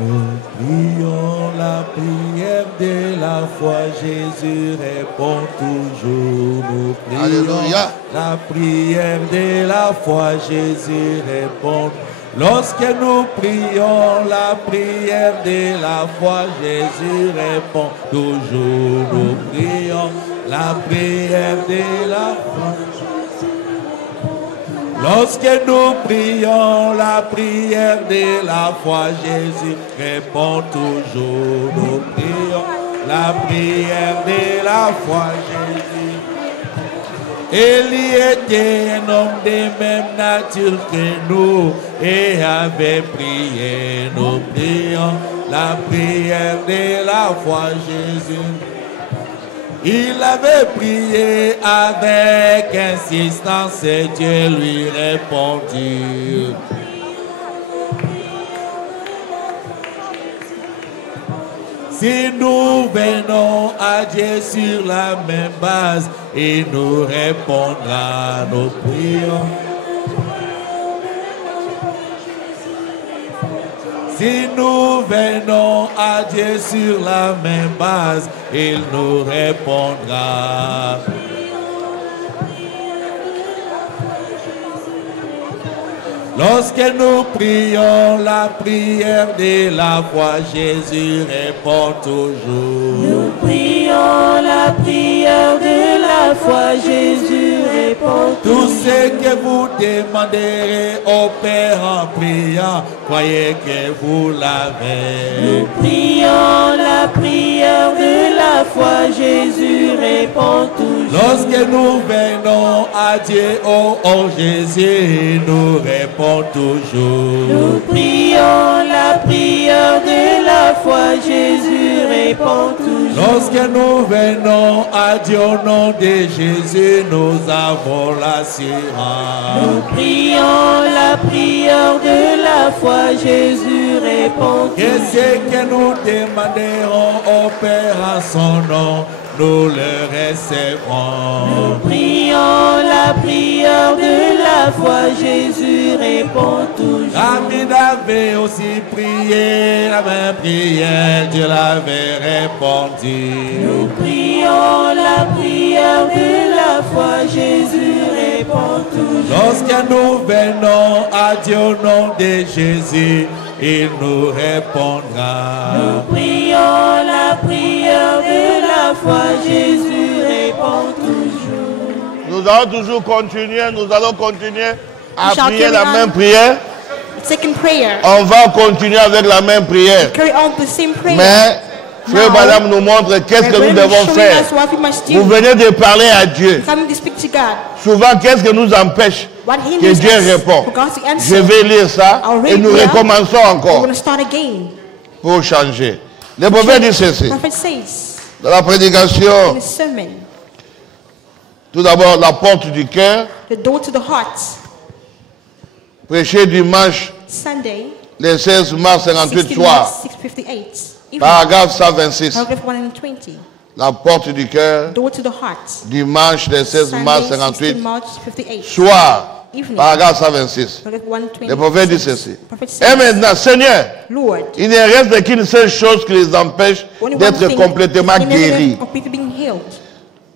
Nous prions la prière de la foi, Jésus répond toujours. Nous prions Alléluia. la prière de la foi, Jésus répond. Lorsque nous prions la prière de la foi, Jésus répond toujours. Nous prions la prière de la foi. Lorsque nous prions la prière de la foi, Jésus répond toujours. Nous prions la prière de la foi, Jésus. Élie était un homme de même nature que nous et avait prié. Nous prions la prière de la foi, Jésus. Il avait prié avec insistance et Dieu lui répondit. Si nous venons à Dieu sur la même base, il nous répondra, nous prions. Si nous venons à Dieu sur la même base, il nous répondra. Lorsque nous prions la prière de la foi, Jésus répond toujours. Nous prions la prière de la foi, Jésus répond toujours. Tout ce que vous demanderez au Père en priant, croyez que vous l'avez. Nous prions la prière de la foi, Jésus répond toujours. Lorsque nous venons à Dieu, oh Jésus, nous répond toujours. Nous prions la prière de la foi, Jésus répond toujours. Lorsque nous venons à Dieu au nom de Jésus, nous avons l'assurance. Nous prions la prière de la foi, Jésus répond toujours. Que ce que nous demanderons au Père en son nom, nous le recevrons. Nous prions la prière de la foi, Jésus répond toujours. David avait aussi prié la même prière, Dieu l'avait répondu. Nous prions la prière de la foi, Jésus répond toujours. Lorsque nous venons à Dieu au nom de Jésus, il nous répondra. Nous prions la prière de la foi, Jésus répond toujours. Nous allons toujours continuer, nous allons continuer à shall prier carry la on. même prière. Second prayer. On va continuer avec la même prière. Carry on the same prayer. Mais Frère Now, Madame nous montre qu'est-ce que nous we're going to be devons showing faire. us what we must do. Vous venez de parler à Dieu. Coming to speak to God. Souvent, qu'est-ce que nous empêche What que hinders Dieu us répond? for God to Je answer. vais lire ça I'll read et nous here. recommençons We're encore going to start again. pour changer. Le prophète dit ceci. Prophet says Dans la in prédication, his sermon, tout d'abord la porte du cœur, the door to the heart, prêché dimanche Sunday, le 16 mars 58 16 soir, March 6:58. Evening, paragraphe 126. paragraph 120. La porte du cœur, Door to the heart, dimanche le 16 mars Sunday, 16 58 March 58. soir, Evening, paragraphe 126. paragraph 120. Le prophète dit ceci. Prophet Et says, maintenant, Seigneur, Lord, il ne reste qu'une seule chose qui les empêche only one d'être thing complètement is enabling them guéris. completely being healed.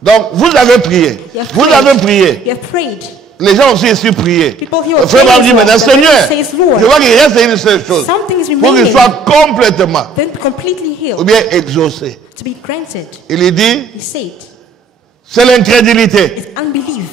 Donc, vous avez prié. You have Vous prayed. avez prié. You have prayed. Les gens aussi ici prié. People here Le are frère m'a praying dit as well. maintenant, The Seigneur, Lord says, Lord, je vois qu'il reste une seule chose. something is Pour qu'il remaining, soit complètement then completely ou healed, bien exaucé. to be granted. Il lui dit, He said, c'est l'incrédulité. it's unbelief.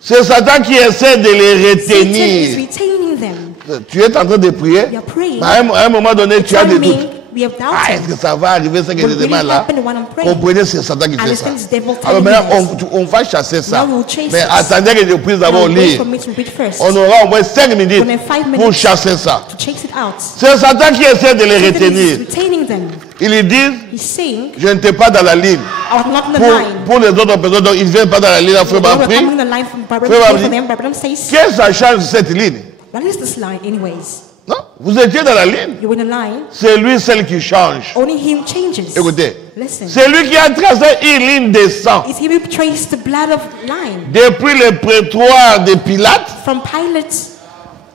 C'est Satan qui essaie de les Satan is retenir. retaining them. Tu es en train de prier. You are praying. Mais à un moment donné, tu as des doutes. Timing, we have Ah, est-ce doubted. que ça va arriver ce que What je really demande là? happened when I'm praying? Comprenez, c'est Satan qui fait ça. Understand it's devil Alors telling me maintenant, this. on va chasser ça. Now we'll chase Mais this. attendez que je puisse d'abord Now wait lire. for me to read first. On aura au moins 5 minutes Within 5 pour minutes chasser ça. to chase it out. C'est Satan qui essaie de les Satan is retenir. retaining them. Il lui dit, He's saying, je n'étais pas dans la ligne. I was not in the Pour, line. pour les autres personnes, donc ils ne viennent pas dans la ligne. Frère They m'a were pris. coming in the line from Bible Frère for Babli, them. Bible says, qu'est-ce que ça change cette ligne? what is this line anyways? Non, vous étiez dans la ligne. You're in a line. C'est lui celle qui change. Only him changes. Écoutez, Listen. c'est lui qui a tracé une ligne de sang. It's he who traced the blood of line Depuis le prétoire de Pilate from Pilate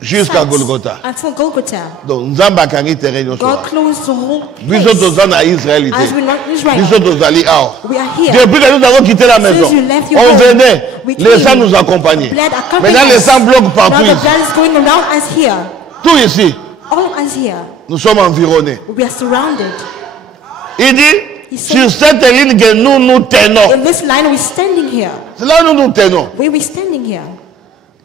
jusqu'à sides Golgotha. until Golgotha. Donc, Nzamba kangi terrain God soir. closed the whole Biso place. tozana Israël. As we're not in Israel, Biso tozali awa. we are here. Depuis que nous avons quitté la maison, Since you left your on home, venait, we les came. sangs nous accompagnaient. Blood accompanied Maintenant, les us. sangs bloquent Now partout the ici. blood is going around us here. Tout ici, All us here. nous sommes environnés. We are surrounded. Il dit, He said- sur cette ligne que nous tenons. In this line, we're standing here. C'est là où nous tenons. Where we're standing here.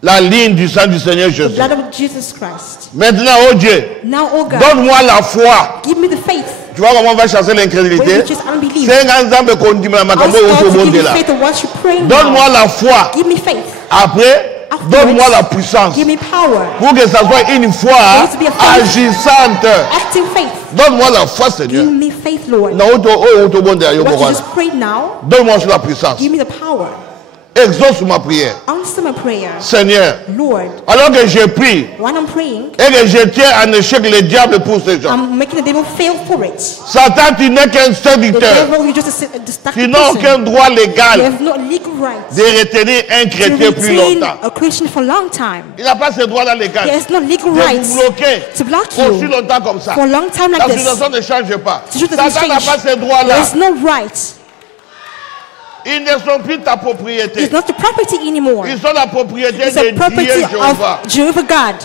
La ligne du sang du Seigneur The Jésus. blood of Jesus Christ. Maintenant, oh Dieu, Now, oh God, donne-moi la foi. give me the faith. Tu vois comment on va chasser When l'incrédulité? we just unbelief. C'est un exemple qu'on dit, mais ma Ask maman, God au to give monde me là. faith of what you pray Donne-moi now. la foi. Give me faith. Après, Afterwards, donne-moi la puissance. Give me power. Pour que ça soit une foi For it to be a faith. agissante. Active faith. Donne-moi la foi, Seigneur. Give me faith, Lord. Na auto monde ayo What you bokwana. just prayed now, Donne-moi sur la puissance. give me the power. Exauce ma prière. Answer my prayer. Seigneur, Lord, alors que je prie when I'm praying, et que je tiens en échec le diable pour ces gens. I'm making the devil fail for it. Satan, tu n'es qu'un The séducteur. devil, you're just a Tu distracted n'as aucun person. droit You légal have no legal right de retenir un to chrétien plus retain longtemps. a Christian for a long time. Il n'a pas ce droit-là légal He has no legal de rights vous bloquer to block aussi you longtemps comme ça. for a long time like La this. situation ne change pas. Situation doesn't Satan n'a change. pas ce droit-là. There's no right. Ils ne sont plus ta propriété. It's not the property anymore. Ils sont la propriété It's de a property Dieu Jéhovah. of Jehovah God.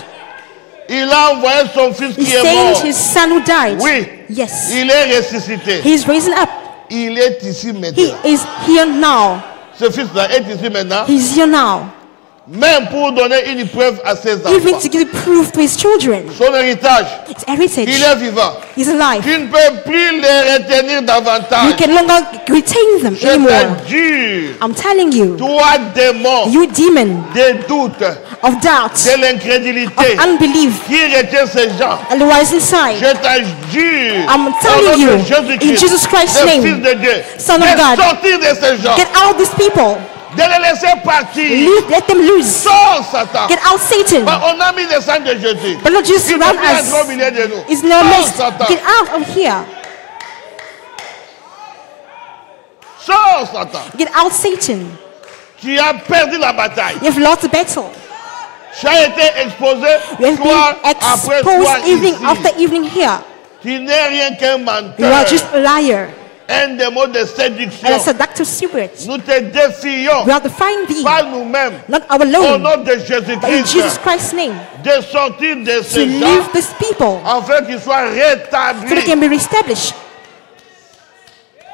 Il a envoyé son fils He qui est sent mort. his son who died. Oui. Yes. Il est ressuscité. He's risen up. Il est ici He maintenant. is here now. Ce fils-là est ici maintenant. He's here now. Même pour donner une preuve à ses Even enfants. to give proof to his children. Son héritage, It's heritage. il est vivant. He's alive. Tu ne peux plus les retenir You davantage. can no longer retain them Je anymore. t'injure, I'm telling you, toi démon, you demon des doutes, of doubt, de l'incrédulité, of unbelief, qui retient ces gens. and the wise inside. Je t'injure, I'm au telling nom de you, Jésus-Christ, in Jesus Christ's le name, Fils de Dieu, Son of de God, sortir de ces gens, get out these people. de les laisser partir. Let them loose. Sors Satan. Get out Satan. Bah, on a mis le sang de Jésus. But not just Il ne surround peut plus entrer au us. milieu de nous. It's in our Sors midst. Satan. Get out of here. Sors Satan. Get out Satan. Tu as perdu la bataille. You have lost the battle. Tu as été exposé You have soir been après soir exposed evening ici. after evening here. Tu n'es rien qu'un You menteur. are just a liar Un démon de and séduction. a seductive spirit. Nous te défions, We have to find thee, pas nous-mêmes, not our au alone, nom de but in Jesus Jésus-Christ, Christ's name, de sortir de to ces gens leave these people afin qu'ils soient so they rétablis. can be reestablished.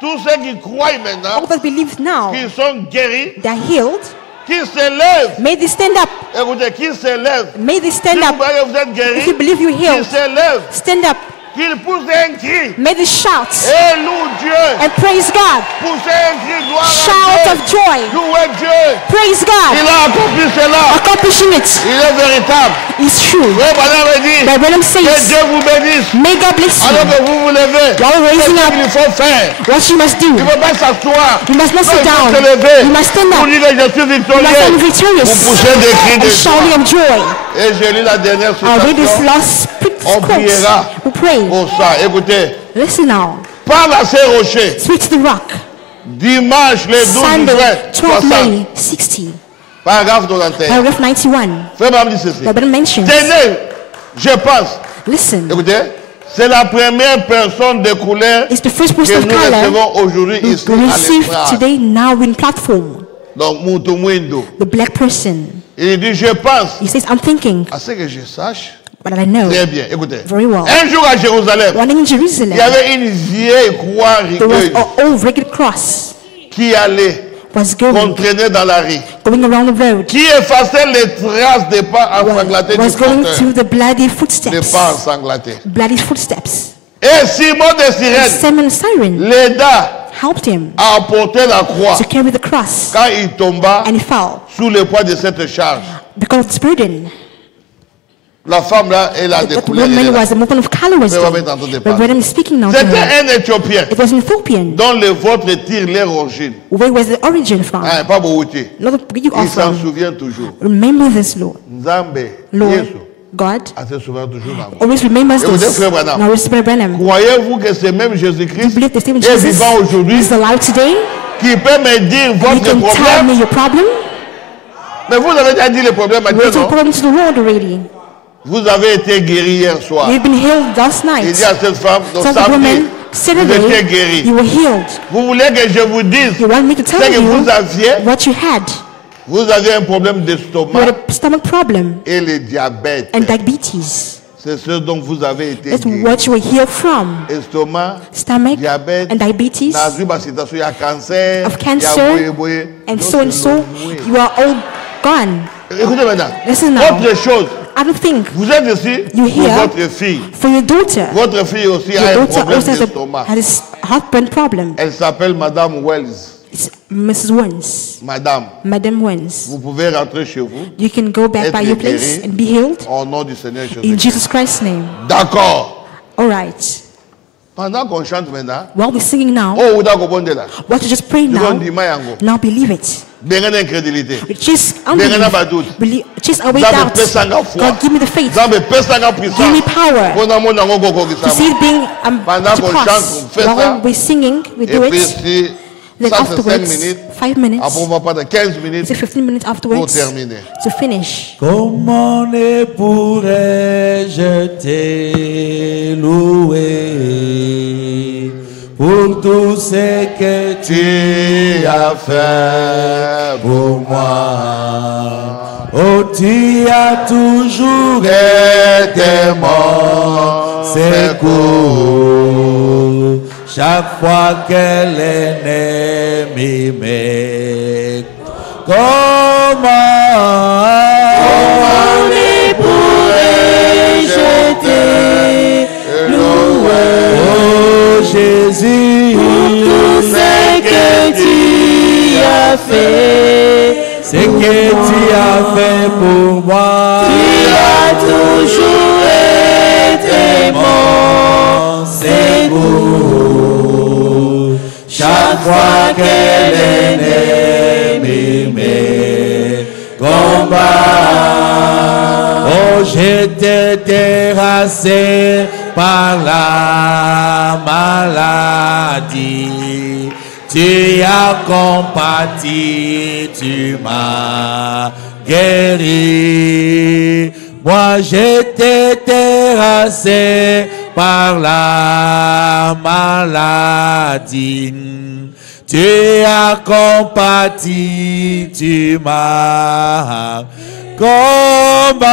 Tous ceux qui croient All maintenant, that believe now, qui sont guéris, they are healed. qui se lèvent. May they stand up. Écoutez, qui se lèvent. May they Si stand vous up. voyez que vous êtes If guéris, you believe you're qui healed, se lèvent, stand up. qu'ils poussent un cri. May they shout Et loue Dieu. and praise God. Poussez un cri, gloire Shout à of Dieu. joy. Louez Dieu. Praise Il God. a accompli cela. Accomplishing it Il est véritable. is true. Frère Branham me dit, But Branham que says, Dieu vous bénisse. may God bless Alors you. que vous vous levez, While c'est raising ce up, qu'il faut faire. what you must do, Il ne faut pas s'asseoir. you must not Non, sit il faut down. se lever. You must stand Pour up. dire que je suis You must victorieux. stand Vous victorious poussez des cris and de shouting joie. of joy. Et je lis la dernière I'll read this citation. last On quote. priera. We pray. Pour ça, écoutez. Listen now. Parle à ces rochers. Speak to the rock. Dimanche, le 12 Sunday, juin 12 60. May 60. Paragraphe 91. Paragraph 91. Frère Branham dit ceci. The Bible mentions. Tenez, je pense. Listen. Écoutez. C'est la première personne de couleur It's the first que person of nous color recevons aujourd'hui ici we à receive l'estrade. today now in platform. Donc, Mutumwindo. The black person. Il dit, je pense, He says, I'm thinking, à ce que je sache, but I know. très bien, écoutez. Very well. Un jour à Jérusalem, One in il Jerusalem, y avait une vieille croix there was rigueuse an old rugged cross qui allait, was qu'on going traînait dans la rue, around the road, qui effaçait les traces des pas ensanglantés du was going porteur. through the bloody Les footsteps. pas ensanglantés. Bloody footsteps. Et Simon de Cyrène Simon Siren l'aida helped him à apporter la croix to carry the cross, quand il tomba and he fell sous le poids de cette charge. because of its burden. La femme là, elle a des That couleurs. elle est woman là. was a woman of color was Mais on va there. mettre en train de But parler. when I'm speaking now to C'était her, un Éthiopien it was an Ethiopian. dont le vôtre tire leur origine. Where was the origin from? Hein, pas Bououti. Not where you are Il s'en from. souvient toujours. Remember this, Lord. Nzambe, Lord, Yesu, God, a se souvient toujours d'amour. always remembers Et vous êtes this. frère Branham. Now, Brother Branham, Croyez-vous que c'est même do you Jésus-Christ believe the same est Jesus vivant aujourd'hui is alive today? qui peut me dire You votre can tell me problème? your problem. Mais vous avez déjà dit le problème à You Dieu, told non? problem to the world already. Vous avez été guéri hier soir. You've been healed last Il night. dit à cette femme, donc Tell the samedi, woman, vous étiez Saturday, guéri. you were healed. Vous voulez que je vous dise You want me to ce tell que vous you aviez? what you had. Vous avez un problème You d'estomac had a stomach problem et le diabète. and diabetes. C'est ce dont vous avez été That's guéri. what you were healed from. Estomac, Stomach diabète, and diabetes il y a cancer, of il y a cancer boye. and Donc, so and so. You are all gone. Écoutez maintenant. Listen now. Autre chose, I don't think vous êtes ici You pour here? votre fille. for your daughter. Votre fille aussi Your a un daughter problème also d'estomac. has a heartburn problem. Elle s'appelle Madame Wells. It's Mrs. Wens, Madame, Madam Wens. vous pouvez rentrer chez vous You can go back by Être your place guéri. and be healed au nom du Seigneur in Jésus. Jesus Christ's name. D'accord. All right. Pendant qu'on chante maintenant, While we're singing now, oh, vous d'accord là. what you just pray Je now, dis mayango. now believe it. Bien d'incrédulité. Chase Bien unbelief. badout. Chase away Zambe doubt. pesa nga foi. God, give me the faith Zambe pesa nga puissance. Give me power. Pona mona ngo koko to kisama. see it being Pendant to qu'on pass. chante, on fait ça. While we're singing, we Et do puis it. si Then ça c'est 5 afterwards, minutes, 5 minutes, après on va prendre 15 minutes it's 15 minutes pour afterwards terminer. to finish. Comment ne pourrais-je te louer pour tout ce que tu as fait pour moi? Oh, tu as toujours été mon secours. Chaque fois que l'ennemi me comment ne pourrais-je te louer oh Jésus, tout ce que tu as fait? ce que tu as fait pour moi, Tu as toujours été mon secours. Chaque fois que l'ennemi me combat, oh j'étais terrassé par la maladie. Tu as compati, tu m'as guéri. Moi j'étais terrassé par la maladie. Tu as compati, tu m'as combat.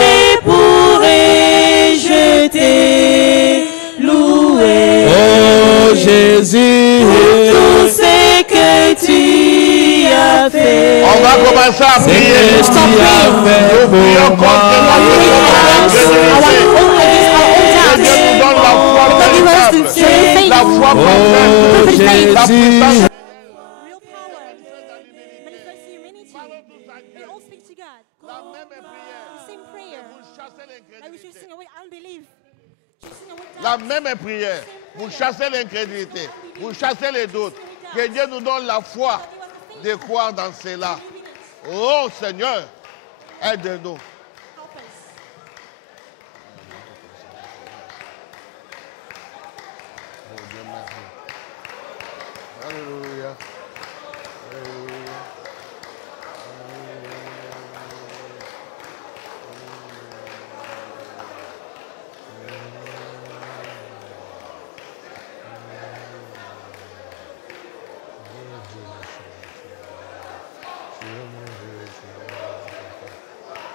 ne pourrais-je te louer Oh Jésus, tout ce que tu as fait? On va commencer à c'est prier. que tu as fait Nous prions pour contre moi. notre Dieu nous donne la foi véritable. La foi Oh parfaite. La Jésus, puissance. Real power manifests humanity. They all speak to God. La même prière. Same prayer. Vous chassez Like we should l'incrédulité. sing away unbelief. Chasing away doubt. La même prière. Vous chassez l'incrédulité. Vous chassez les doutes. Que Dieu nous donne la foi de croire dans cela. Oh Seigneur, aide-nous. Help us. Oh Dieu merci. Alléluia. Alléluia.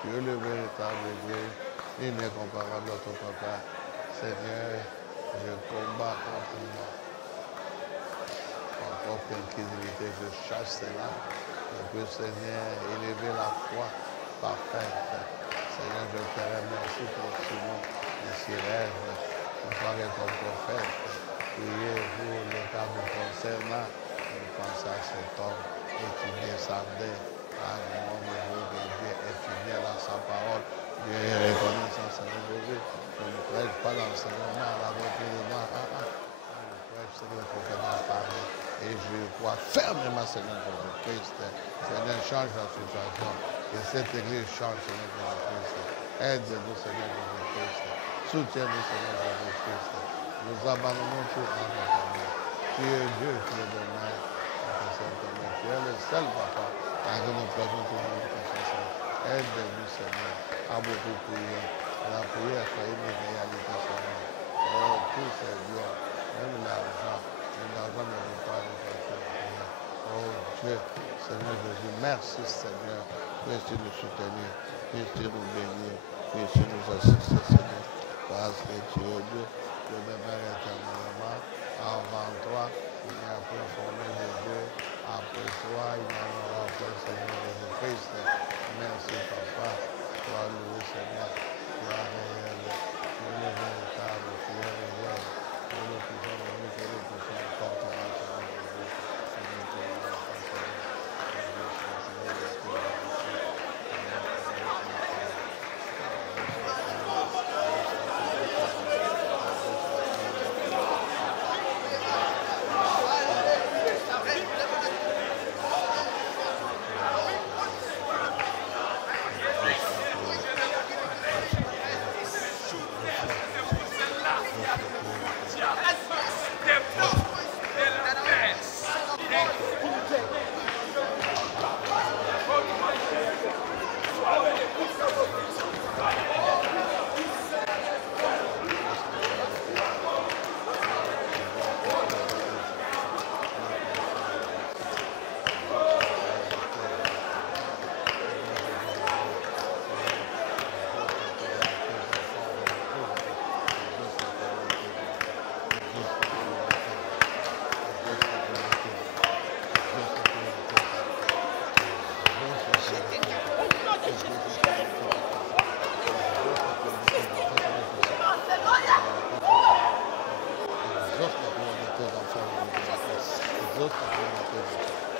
Tu es le véritable Dieu, il n'est comparable à ton papa. Seigneur, je combats contre moi. Encore l'incrédulité, je chasse cela. Je peux, Seigneur, élever la foi parfaite. Seigneur, je te remercie pour Simon et Sirène. Je sois ton prophète. Priez pour le cas me concernant. Je pense à cet homme et qui descendait à un moment où Dieu est fidèle à sa parole. Dieu est reconnaissant, Seigneur Jésus. Je ne prêche pas l'enseignement à la voiture de moi. Je prêche ce que le prophète a parlé. Et je crois fermement, Seigneur Jésus-Christ. Seigneur, change la situation. Que cette église change, Seigneur Jésus-Christ. Aide-nous, Seigneur Jésus-Christ. Soutiens-nous, Seigneur Jésus-Christ. Nous abandonnons tout en notre main. Tu es Dieu qui est de main. Tu es le seul papa. À qui nous plaisons tout le monde. Aide-nous, Seigneur, à beaucoup prier. La prière soit une réalité, Seigneur. Oh, tout c'est bien, même l'argent. L'argent ne veut pas nous faire la prière. Oh Dieu, Seigneur Jésus, merci Seigneur. Puisses-tu nous soutenir, puisses-tu nous bénir, puisses-tu nous assister, Seigneur. Parce que tu es Dieu, le demeure éternellement. Avant toi, il n'y a plus formé de Dieu. Après toi, il n'y en aura pas, Seigneur Jésus-Christ. Merci, Papa. Sois loué, Seigneur. Sois réel. Tu es véritable, tu es réel. Que nous puissions venir, que nous puissions porter à Seigneur Jésus. Seigneur, tu es là, Seigneur.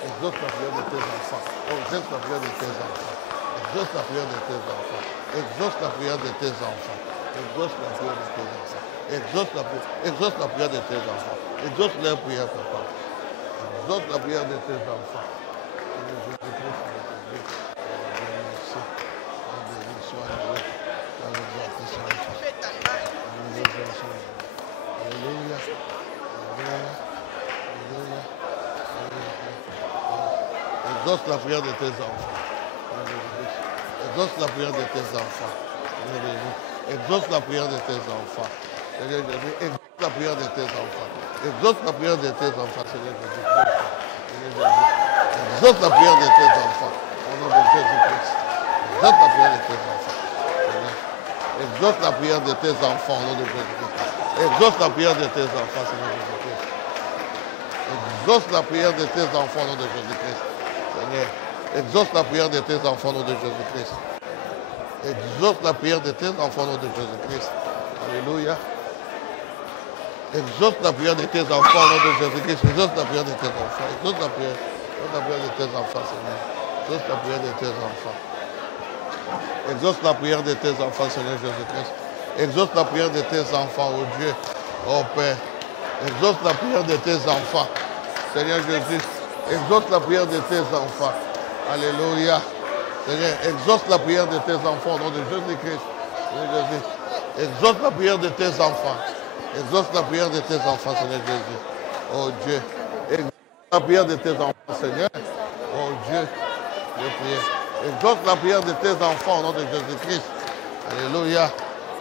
Exauce la prière de tes enfants. Exauce la prière de tes enfants. Exauce la prière de tes enfants. Exauce la prière de tes enfants. Exauce la prière de tes enfants. Exauce la prière de tes enfants. Exauce leur prière, papa. Exauce la prière de tes enfants. Alléluia. Exauce la prière de tes enfants. Exauce la prière de tes enfants. Exauce la prière de tes enfants. Exauce la prière de tes enfants. Exauce la prière de tes enfants, Seigneur Jésus. Exauce la prière de tes enfants. Au nom de Jésus-Christ. Exauce la prière de tes enfants. Exauce la prière de tes enfants au nom de Jésus-Christ. Exauce la prière de tes enfants, Seigneur Jésus-Christ. Exauce la prière de tes enfants au nom de Jésus-Christ. Seigneur, exauce la prière de tes enfants au nom de Jésus-Christ. Exauce la prière de tes enfants au nom de Jésus-Christ. Alléluia. Exauce la prière de tes enfants au nom de Jésus-Christ. Exauce la prière de tes enfants. Exauce la prière de tes enfants, Seigneur. Exauce la prière de tes enfants. Exauce la prière de tes enfants, Seigneur Jésus-Christ. Exauce la prière de tes enfants, oh Dieu, oh Père. Exauce la prière de tes enfants, Seigneur Jésus. Exauce la prière de tes enfants. Alléluia. Seigneur, exauce la prière de tes enfants au nom de Jésus-Christ. Seigneur Jésus. Exauce la prière de tes enfants. Exauce la prière de tes enfants, Seigneur Jésus. Oh Dieu. Exauce la prière de tes enfants, Seigneur. Oh Dieu. Je prie. Exauce la prière de tes enfants au nom de Jésus-Christ. Alléluia.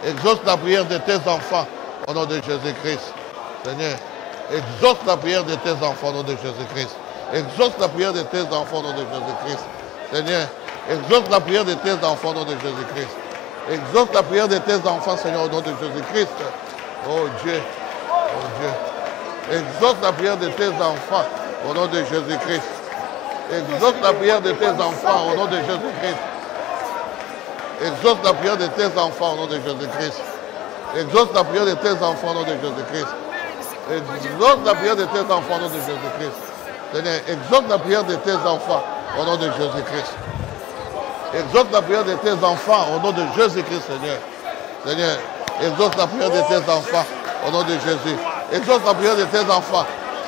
Exauce la prière de tes enfants au nom de Jésus-Christ. Seigneur, exauce la prière de tes enfants au nom de Jésus-Christ. Exauce la prière de tes enfants au nom de Jésus-Christ. Seigneur, exauce la prière de tes enfants au nom de Jésus-Christ. Exauce la prière de tes enfants, Seigneur, au nom de Jésus-Christ. Oh Dieu, oh Dieu. Exauce la prière de tes enfants au nom de Jésus-Christ. Exauce la prière de tes enfants au nom de Jésus-Christ. Exauce la prière de tes enfants au nom de Jésus-Christ. Exauce la prière de tes enfants au nom de Jésus-Christ. Exauce la prière de tes enfants au nom de Jésus-Christ. Seigneur, exauce la prière de tes enfants au nom de Jésus-Christ. Exauce la prière de tes enfants au nom de Jésus-Christ, Seigneur. Seigneur, exauce la prière de tes enfants au nom de Jésus. Exauce la prière de tes enfants.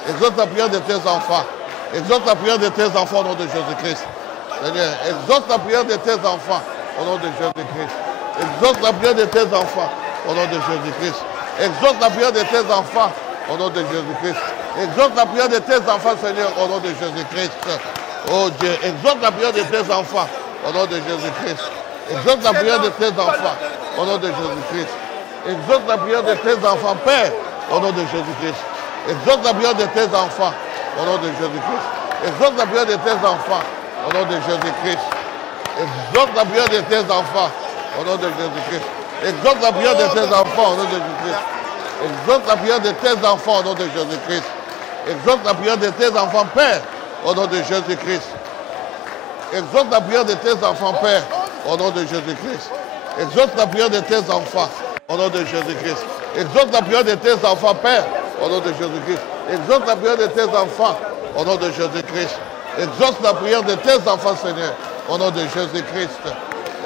Exauce la prière de tes enfants. Exauce la prière de tes enfants au nom de Jésus-Christ. Seigneur, exauce la prière de tes enfants au nom de Jésus-Christ. Exauce la prière de tes enfants au nom de Jésus-Christ. Exauce la prière de tes enfants au nom de Jésus-Christ. Exauce la prière de tes enfants, Seigneur, au nom de Jésus-Christ. Oh Dieu, exauce la prière de tes enfants au nom de Jésus-Christ. Exauce la prière de tes enfants, au nom de Jésus-Christ. Exauce la prière de tes enfants, Père, au nom de Jésus-Christ. Exauce la prière de tes enfants, au nom de Jésus-Christ. Exauce la prière de tes enfants, au nom de Jésus-Christ. Exauce la prière de tes enfants, au nom de Jésus-Christ. Exauce la prière de tes enfants, au nom de Jésus-Christ. Exauce la prière de tes enfants, au nom de Jésus-Christ. Exauce la prière de tes enfants, Père, au nom de Jésus-Christ. Exauce la prière de tes enfants, Père, au nom de Jésus-Christ. Exauce la prière de tes enfants, au nom de Jésus-Christ. Exauce la prière de tes enfants, Père, au nom de Jésus-Christ. Exauce la prière de tes enfants, au nom de Jésus-Christ. Exauce la prière de tes enfants, Seigneur, au nom de Jésus-Christ.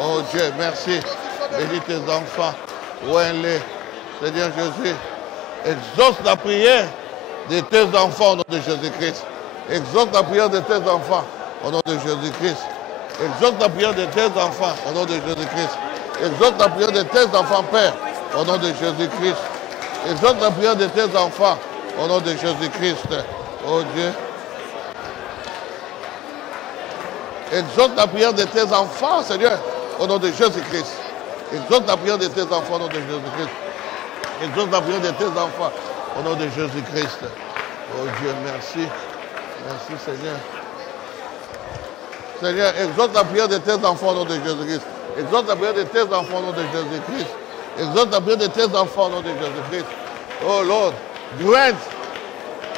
Oh Dieu, merci. Bénis tes enfants. Ouin-les, Seigneur Jésus. Exauce la prière de tes enfants, au nom de Jésus-Christ. Exauce la prière de tes enfants, au nom de Jésus-Christ. Exauce la prière de tes enfants, au nom de Jésus-Christ. Exauce la prière de tes enfants, Père, au nom de Jésus-Christ. Exauce la prière de tes enfants, au nom de Jésus-Christ. Oh Dieu. Exauce la prière de tes enfants, Seigneur, au nom de Jésus-Christ. Exauce la prière de tes enfants, au nom de Jésus-Christ. Exauce la prière de tes enfants, au nom de Jésus-Christ. Oh Dieu, merci. Merci, Seigneur. Seigneur, exauce la prière de tes enfants, au nom de Jésus-Christ. Exauce la prière de tes enfants, au nom de Jésus-Christ. Exauce la prière de tes enfants, au nom de Jésus-Christ. Oh Lord, grant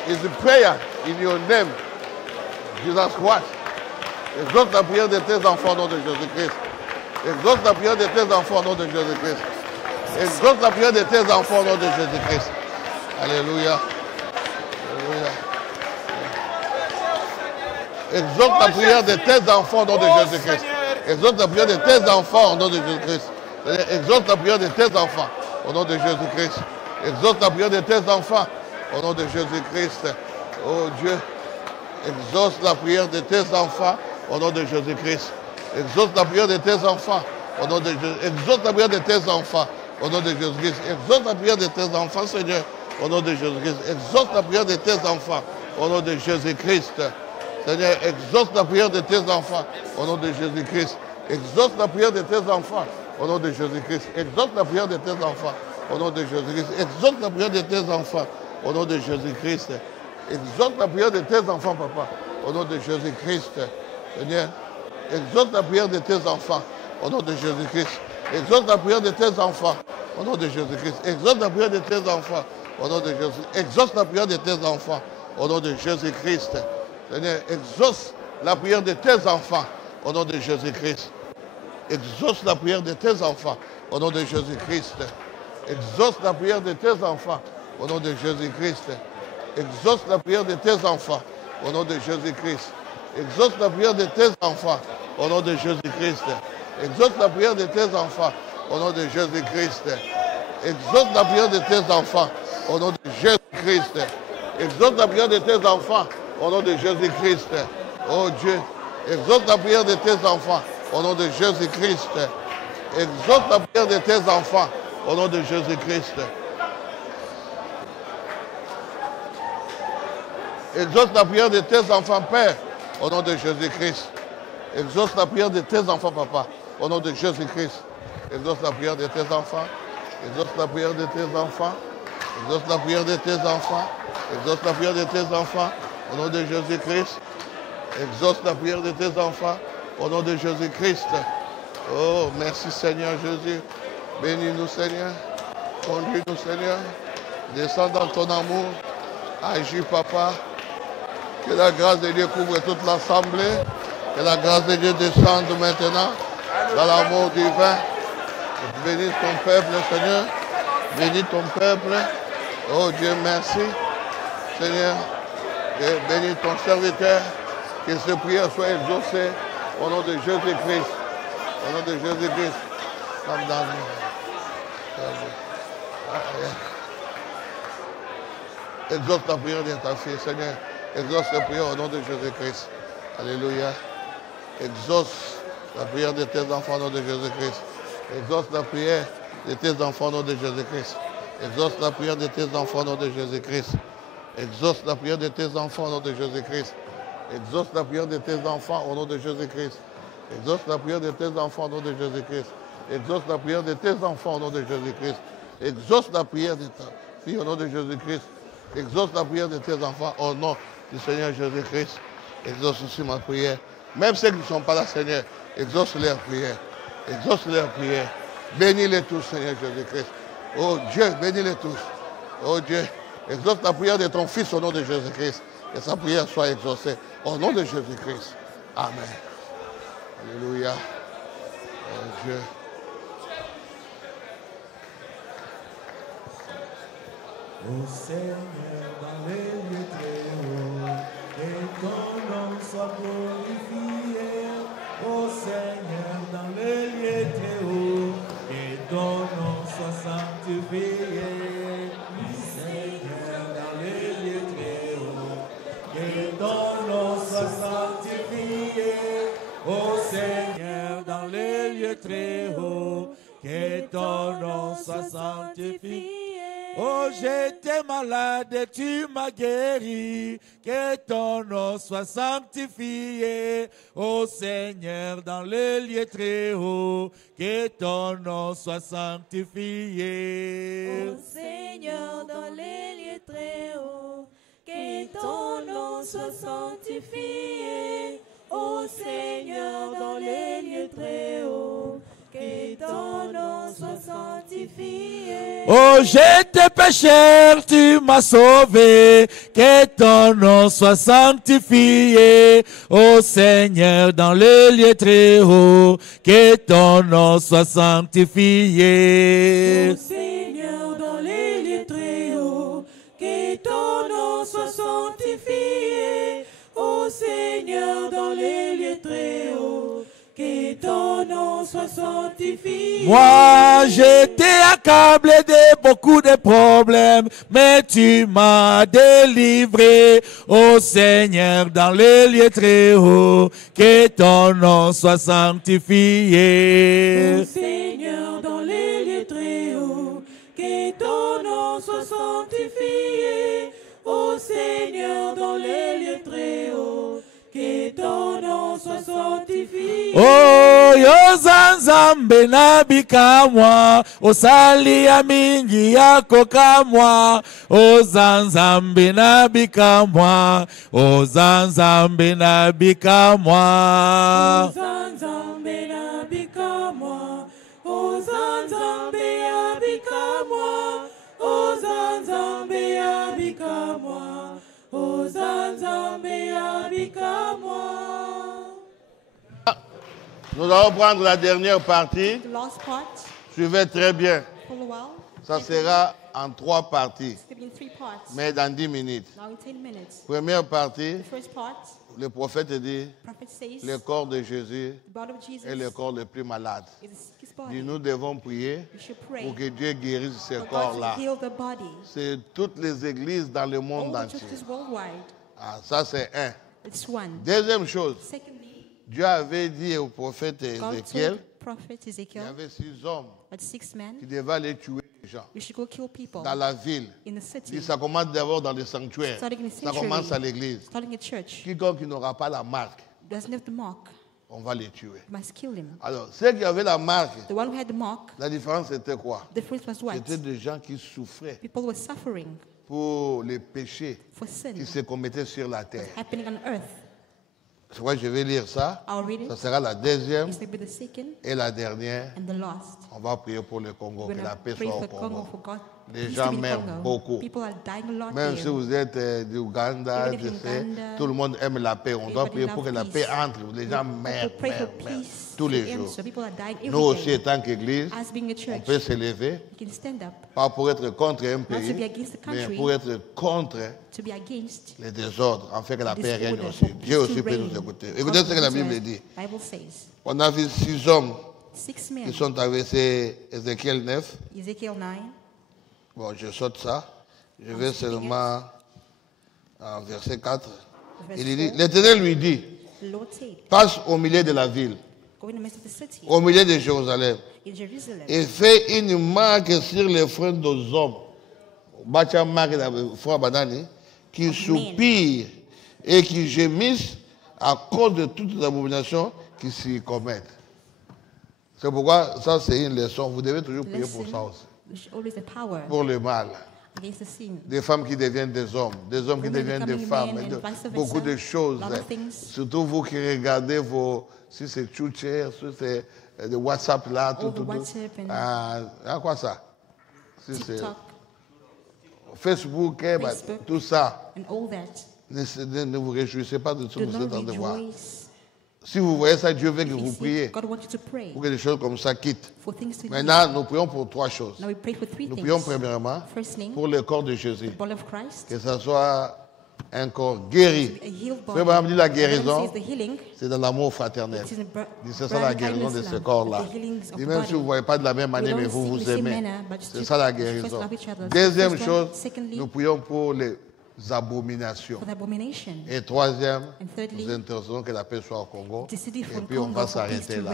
is a prayer in your name, Jesus Christ. Exauce la prière de tes enfants, au nom de Jésus-Christ. Exauce la prière de tes enfants, au nom de Jésus-Christ. Exauce la prière de tes enfants, au nom de Jésus-Christ. Alléluia. Alléluia. Exauce la prière de tes enfants, au nom de Jésus-Christ. Exauce la prière de tes enfants, au nom de Jésus-Christ. Exauce la prière de tes enfants, au nom de Jésus-Christ. Exauce la prière de tes enfants, au nom de Jésus-Christ. Oh Dieu, exauce la prière de tes enfants, au nom de Jésus-Christ. Exauce la prière de tes enfants, au nom de Jésus-Christ. Exauce la prière de tes enfants, au nom de Jésus-Christ. Exauce la prière de tes enfants, Seigneur, au nom de Jésus-Christ. Exauce la prière de tes enfants, au nom de Jésus-Christ. Seigneur, exauce la prière de tes enfants, au nom de Jésus-Christ. Exauce la prière de tes enfants, au nom de Jésus-Christ. Exauce la prière de tes enfants, au nom de Jésus-Christ. Exauce la prière de tes enfants, au nom de Jésus-Christ. Exauce la prière de tes enfants, Papa, au nom de Jésus-Christ. Seigneur, exauce la prière de tes enfants, au nom de Jésus-Christ. Exauce la prière de tes enfants, au nom de Jésus-Christ. Exauce la prière de tes enfants, au nom de Jésus-Christ. Exauce la prière de tes enfants, au nom de Jésus-Christ. Seigneur, exauce la prière de tes enfants, au nom de Jésus-Christ. Exauce la prière de tes enfants, au nom de Jésus-Christ. Exauce la prière de tes enfants, au nom de Jésus-Christ. Exauce la prière de tes enfants, au nom de Jésus-Christ. Exauce la prière de tes enfants, au nom de Jésus-Christ. Exauce la prière de tes enfants, au nom de Jésus-Christ. Exauce la prière de tes enfants, au nom de Jésus-Christ. Exauce la prière de tes enfants, au nom de Jésus-Christ. Oh Dieu, exauce la prière de tes enfants, au nom de Jésus-Christ. Exauce la prière de tes enfants, au nom de Jésus-Christ. Exauce la prière de tes enfants, Père, au nom de Jésus-Christ. Exauce la prière de tes enfants, Papa, au nom de Jésus-Christ. Exauce la prière de tes enfants. Exauce la prière de tes enfants. Exauce la prière de tes enfants. Exauce la prière de tes enfants, au nom de Jésus-Christ. Exauce la prière de tes enfants, au nom de Jésus-Christ. Oh, merci Seigneur Jésus. Bénis-nous Seigneur. Conduis-nous Seigneur. Descends dans ton amour. Agis Papa. Que la grâce de Dieu couvre toute l'assemblée. Que la grâce de Dieu descende maintenant dans l'amour divin. Bénis ton peuple Seigneur. Bénis ton peuple. Oh Dieu, merci. Seigneur, bénis ton serviteur. Que ce prière soit exaucée au nom de Jésus-Christ. Au nom de Jésus-Christ. Comme dans exauce la prière de ta fille, Seigneur. Exauce la prière au nom de Jésus-Christ. Alléluia. Exauce la prière de tes enfants au nom de Jésus-Christ. Exauce la prière de tes enfants au nom de Jésus-Christ. Exauce la prière de tes enfants au nom de Jésus-Christ. Exauce la prière de tes enfants au nom de Jésus-Christ. Exauce la prière de tes enfants au nom de Jésus-Christ. Exauce la prière de tes enfants au nom de Jésus-Christ. Exauce la prière de tes enfants au nom de Jésus-Christ. Exauce la prière de ta fille au nom de Jésus-Christ. Exauce la prière de tes enfants au nom du Seigneur Jésus-Christ. Exauce aussi ma prière. Même ceux qui ne sont pas là, Seigneur, exauce leur prière. Exauce leur prière. Bénis-les tous, Seigneur Jésus-Christ. Oh Dieu, bénis-les tous. Oh Dieu, exauce la prière de ton Fils au nom de Jésus-Christ. Que sa prière soit exaucée au nom de Jésus-Christ. Amen. Alléluia. Oh Dieu. Ô Seigneur, dans les lieux très hauts, que ton nom soit glorifié. Ô Seigneur, dans les lieux très hauts, que ton nom soit sanctifié. Seigneur, dans les lieux très hauts, que ton nom soit sanctifié. Ô Seigneur, dans les lieux très hauts, que ton nom soit sanctifié. Oh, j'étais malade et tu m'as guéri, que ton nom soit sanctifié. Oh Seigneur, dans les lieux très hauts, que ton nom soit sanctifié. Oh Seigneur, dans les lieux très hauts, que ton nom soit sanctifié. Oh Seigneur, dans les lieux très hauts, que ton nom soit sanctifié. Oh, j'étais pécheur, tu m'as sauvé, que ton nom soit sanctifié. Oh Seigneur, dans le lieu très haut, que ton nom soit sanctifié. Oh Seigneur, dans les lieux très hauts, que ton nom soit sanctifié. Oh Seigneur, dans les lieux très hauts, que ton nom soit sanctifié. Moi, j'étais accablé de beaucoup de problèmes, mais tu m'as délivré. Oh Seigneur, dans les lieux très hauts, que ton nom soit sanctifié. Oh Seigneur, dans les lieux très hauts, que ton nom soit sanctifié. Oh Seigneur, dans les lieux très hauts, que ton nom soit sanctifié. Oh, yozanzambe nabikamwa, osalia mingi yako kamwa. Ozanzambe nabikamwa, ozanzambe nabikamwa. Ozanzambe nabikamwa, ozanzambe abikamwa, ozanzambe abikamwa, ozanzambe abikamwa. Nous allons prendre la dernière partie. The last part, Suivez très bien. follow well. Ça sera en 3 parties, It's going to be in 3 parts. mais dans 10 minutes. Now in 10 minutes. Première partie, The first part, le prophète dit the prophet says, le corps de Jésus the body of Jesus est le corps le plus malade. is the sickest Dit, body. nous devons prier We should pray pour que Dieu guérisse ce for God corps-là. to heal the body. C'est toutes les églises dans le monde All the entier. churches worldwide. Ah, ça c'est un. It's one. Deuxième chose, Secondly, Dieu avait dit au prophète God Ézéchiel, told prophet il y Ezekiel avait 6 hommes that 6 men, qui devaient aller tuer les gens you should go kill people dans la ville. in the Il city, dit, ça commence d'abord dans les sanctuaires. starting in the Ça commence à sanctuary, l'église. starting at church. Quiconque qui n'aura pas la marque, Doesn't have the mark, on va les tuer. you must kill him. Alors, ceux qui avaient la marque, The one who had the mark, la différence c'était quoi? the difference was what? C'était des gens qui souffraient People were suffering pour les péchés for sin qui se commettaient sur la terre. happening on earth. C'est pourquoi je vais lire ça. I'll read Ça it. sera la deuxième It's going to be the second et la dernière. and the last. On va prier pour le Congo, We're que going la to paix pray soit au for Congo, Congo. for God. Les peace gens to be in meurent Congo. beaucoup. People are dying a lot Même there. si vous êtes d'Ouganda, Even if je in sais, Uganda, tout le monde aime la paix. On doit everybody prier pour que la loves paix peace. entre. Les gens meurent, People pray for meurent peace tous to les end, jours. so people are dying every Nous aussi, day. étant qu'Église, As being a on church, peut s'élever, you can stand up pas pour être contre un to be pays, against the mais country, pour être contre to be against les désordres, en fait que la paix règne disorder, aussi. for Dieu peace aussi to peut nous reign. écouter. Écoutez ce que la Bible dit. Bible says, On a vu 6 hommes 6 qui men, sont avec Ézéchiel 9. Ezekiel 9, Bon, je saute ça. Je vais seulement en verset 4. verse Il dit, 4. l'Éternel lui dit, The Lord said, passe au milieu de la ville, go in the midst of the city, au milieu de Jérusalem, in Jerusalem, et fais une marque sur les freins des hommes. Bâtir une marque dans le front banani, qui soupirent et qui gémissent à cause de toutes les abominations qui s'y commettent. C'est pourquoi ça c'est une leçon. Vous devez toujours prier pour ça aussi. Always the power Pour le mal. against the sin. Des femmes qui deviennent des hommes qui deviennent des femmes. Beaucoup de choses. Surtout vous qui regardez si c'est Twitter, si c'est le WhatsApp là, tout. À quoi ça? Si c'est Facebook, tout ça. And all that. Ne vous réjouissez pas de tout ce que vous êtes en train de voir. Si vous voyez ça, Dieu veut que vous priez pour que des choses comme ça quittent. Maintenant, nous prions pour 3 choses. Nous prions premièrement pour le corps de Jésus. Que ce soit un corps guéri. Frère Branham dit la guérison, c'est dans l'amour fraternel. C'est ça la guérison de ce corps-là. Et même si vous ne voyez pas de la même manière, mais vous vous aimez. C'est ça la guérison. Deuxième chose, nous prions pour les abominations. Et troisième, nous intercédons que la paix soit au Congo. Et puis on va s'arrêter là.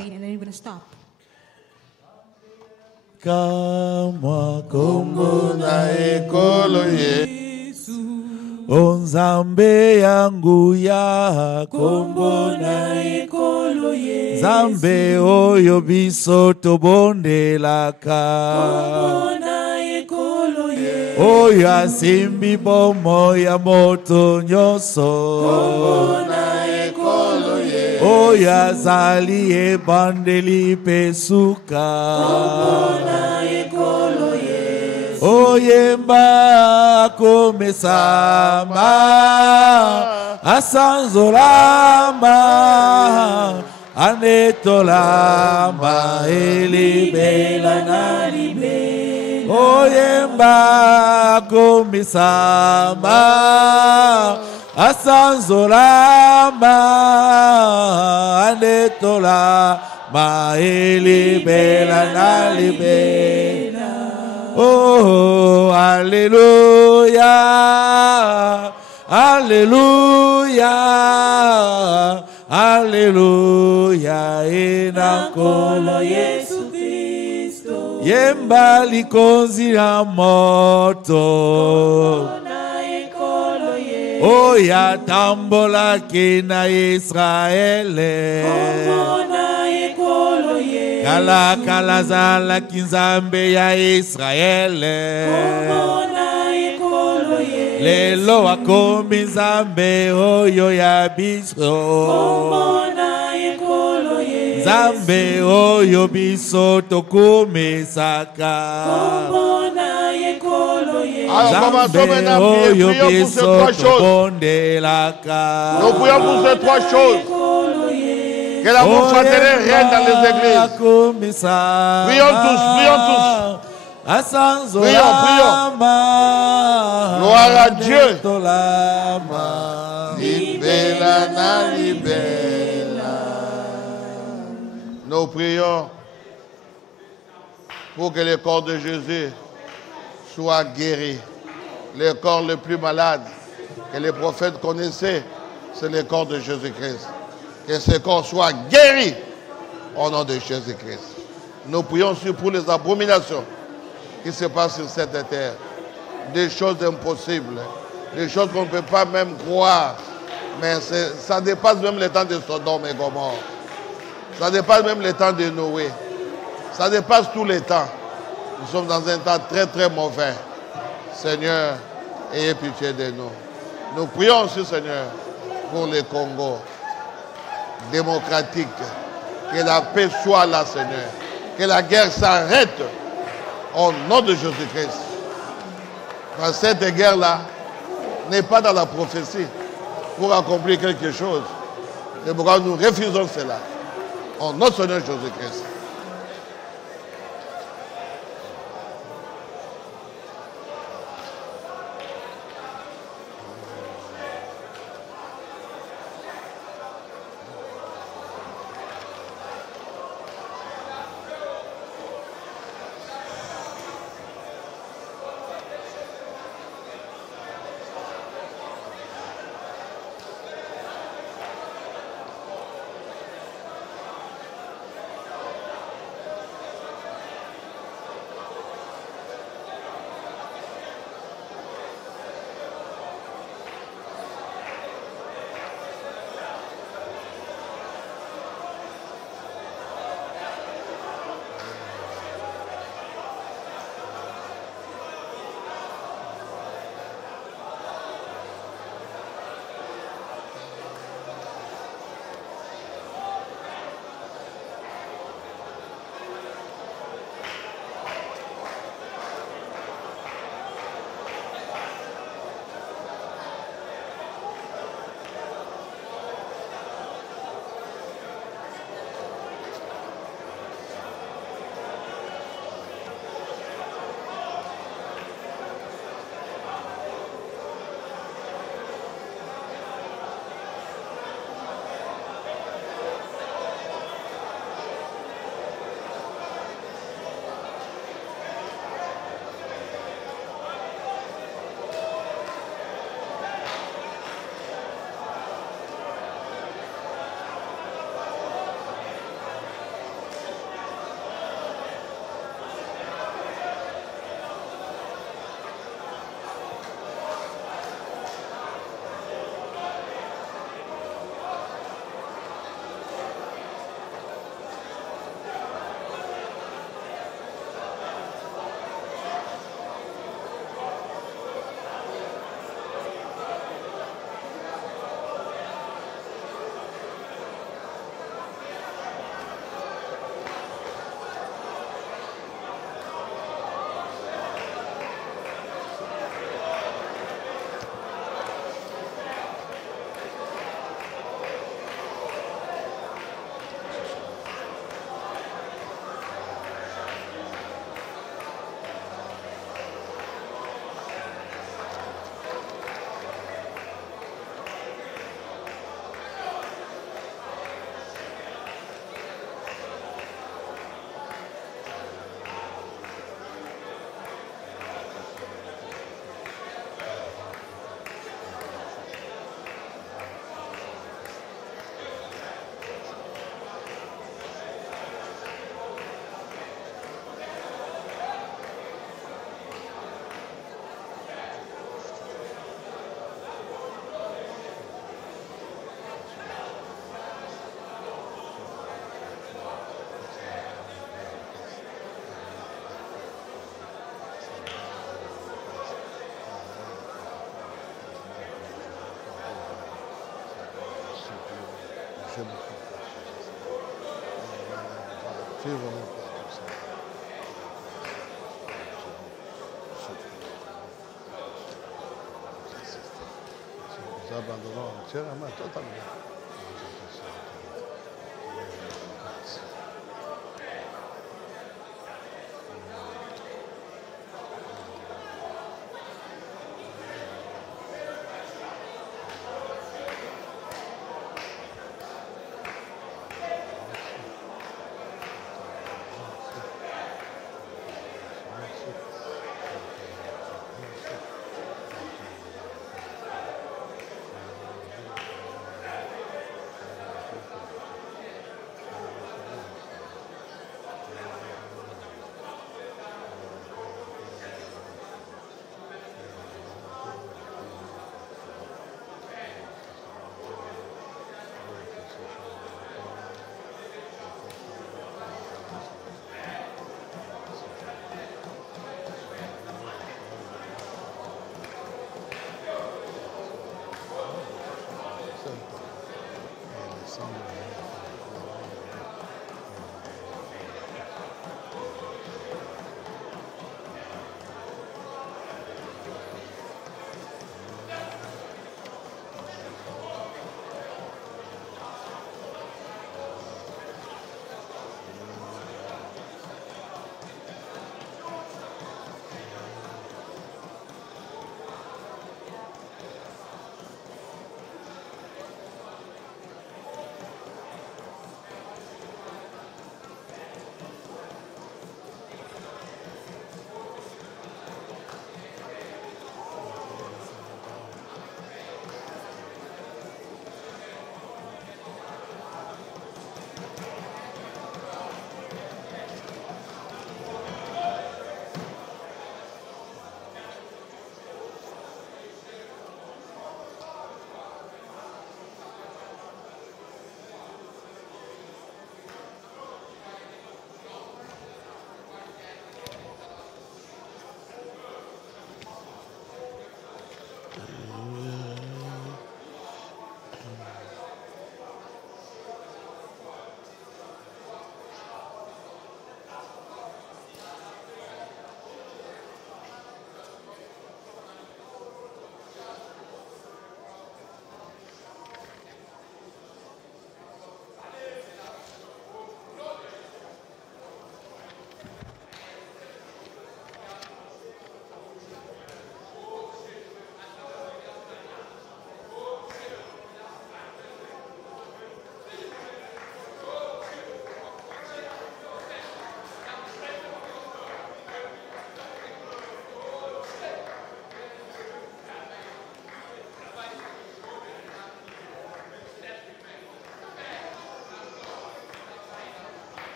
Kama Congo na ekolo Yesu Onzambe yangu ya Congo na ekolo Yesu Zambe oyo biso tobondelaka Congo na ekolo Yesu Oyo asimbi bomo ya moto nyonso Congo na ekolo Yesu Oyo azali ebandeli pesuka Congo na ekolo Yesu Oyemba komesamba asanzolamba anetolamba elibela na libe Oyemba komisamba asanzolamba anetolamba elibela na libe Oh, Alléluia, Alléluia, Alléluia, enakolo Yesu Kristo. Yemba likonzi la moto. Oh, ya tambola kina Israele. Kala kala zala kinzambe ya Israele Lelo akomi nzambe oyo ya biso Nzambe oyo biso tokumesaka Nzambe oyo biso tobondelaka Nous prions pour ces 3 choses. Que l'amour fraternel règne dans les églises. Prions tous, prions tous. Prions, prions. Gloire à Dieu. Libella, libella. Nous prions pour que le corps de Jésus soit guéri. Le corps le plus malade que les prophètes connaissaient, c'est le corps de Jésus-Christ. Que ce corps soit guéri au nom de Jésus-Christ. Nous prions aussi pour les abominations qui se passent sur cette terre. Des choses impossibles, des choses qu'on ne peut pas même croire. Mais ça dépasse même le temps de Sodome et Gomorrhe. Ça dépasse même le temps de Noé. Ça dépasse tous les temps. Nous sommes dans un temps très très mauvais. Seigneur, ayez pitié de nous. Nous prions aussi, Seigneur, pour le Congo démocratique. Que la paix soit là, Seigneur. Que la guerre s'arrête au nom de Jésus-Christ. Parce que cette guerre-là n'est pas dans la prophétie pour accomplir quelque chose. C'est pourquoi nous refusons cela. Au nom de Seigneur Jésus-Christ. Suivre-nous partout, Seigneur. Nous abandonnons entièrement, totalement.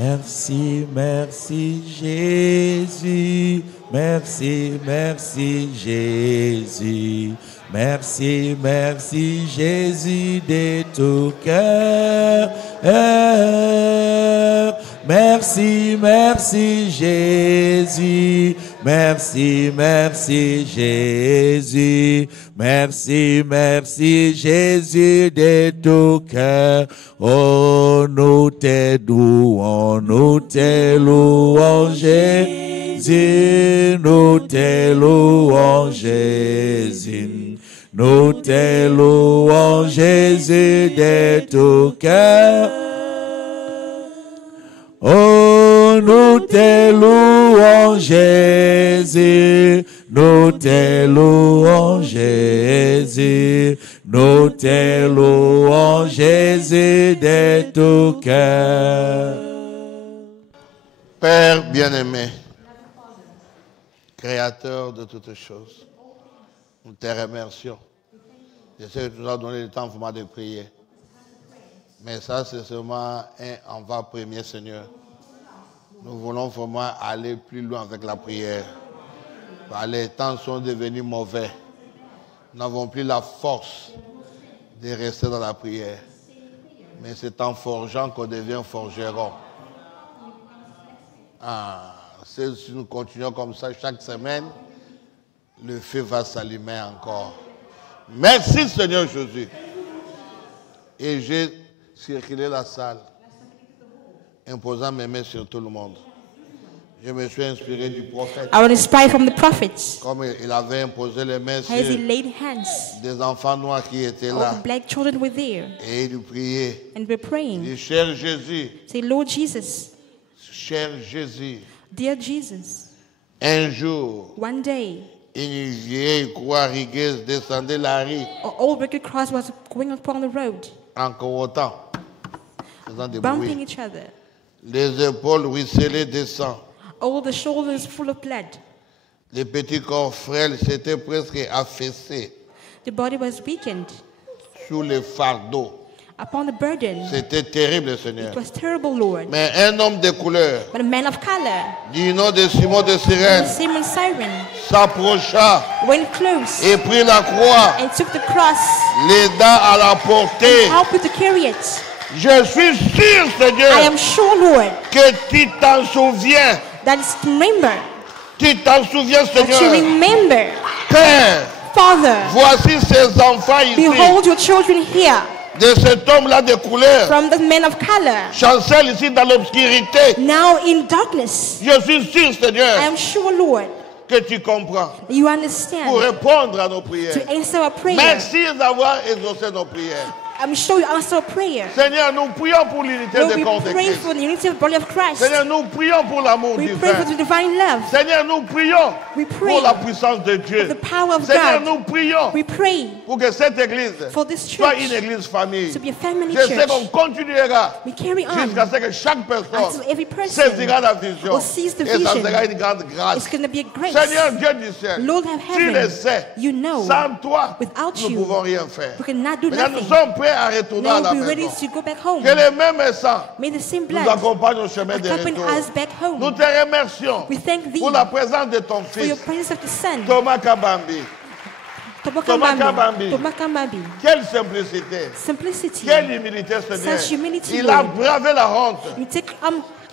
Merci, merci Jésus. Merci, merci Jésus. Merci, merci Jésus de tout cœur. Merci, merci Jésus. Merci, merci Jésus. Merci, merci Jésus de tout cœur. Oh, nous te louons Jésus. Nous te louons Jésus. Nous te louons Jésus de tout cœur. Oh, nous te louons Jésus, nous te louons Jésus, nous te louons Jésus de tout cœur. Père bien-aimé, Créateur de toutes choses, nous te remercions. Je sais que tu nous as donné le temps vraiment de prier. Mais ça, c'est seulement un envoi premier, Seigneur. Nous voulons vraiment aller plus loin avec la prière. Les temps sont devenus mauvais. Nous n'avons plus la force de rester dans la prière. Mais c'est en forgeant qu'on devient forgeron. Si nous continuons comme ça chaque semaine, le feu va s'allumer encore. Merci Seigneur Jésus. Et j'ai circulé la salle, imposant mes mains sur tout le monde. Je me suis inspiré du prophète. I was inspired from the prophets. Comme il avait imposé les mains sur As he laid hands, des enfants noirs qui étaient all là. the black children were there. Et il priait. And we're Il praying. dit, cher Jésus, Say, Lord Jesus, cher Jésus, dear Jesus, un jour, one day, une vieille croix rigueuse descendait la rue an old wicked cross was going upon the road, en courant, faisant des bumping bruits. each other. Les épaules ruisselaient de sang. All the shoulders full of blood. Les petits corps frêles s'étaient presque affaissés The body was weakened sous les fardeaux. upon the burden. C'était terrible, Seigneur. It was terrible, Lord. Mais un homme de couleur, But a man of color, du nom de Simon de Cyrène, Simon Siren, s'approcha went close et prit la croix, and took the cross, l'aida à la porter. helped you to carry it. Je suis sûr, I Seigneur, am sure, Lord, que tu t'en souviens. that is remember, Tu t'en souviens, that you Seigneur. remember, Père, Father, voici ces enfants ici, behold your children here, de cet homme-là de couleur, from the men of color, chancelle ici dans l'obscurité. now in darkness. Je suis sûr, I Seigneur, am sure, Lord, que tu comprends that you pour understand répondre à nos prières. to answer our prayer. Merci d'avoir exaucé nos prières. I'm sure you answer our prayer. Seigneur, nous prions pour l'unité Lord, de we corps de pray Christ. for the unity of the body of Christ. Seigneur, nous prions pour l'amour We pray for divin. the divine love. Seigneur, nous prions We pray pour la puissance de for Dieu. the power of Seigneur, God. nous prions We pray pour que cette église for this soit church une église famille. to be a family Je sais church. qu'on continuera We carry jusqu'à on ce que chaque personne until every person saisira la vision will seize the et ça vision. sera une grande grâce. It's going to be a grace. Seigneur Dieu du ciel, Lord of tu le heaven, sais, you know, sans toi, without nous ne you, pouvons rien faire. we cannot do Maintenant, nous nothing. sommes prêts à retourner à Now la we're ready maison. to go back home. Que le même sang May the same nous blood accompagne au chemin de accompany retour. us back Nous home. te remercions We thank thee pour la présence de ton for your fils, presence of the Son. Thomas Kabambi. Kabambi. Tomakambabi. Quelle simplicité, Simplicity. quelle humilité, Seigneur. Such humility, Il a Lord. bravé la honte You take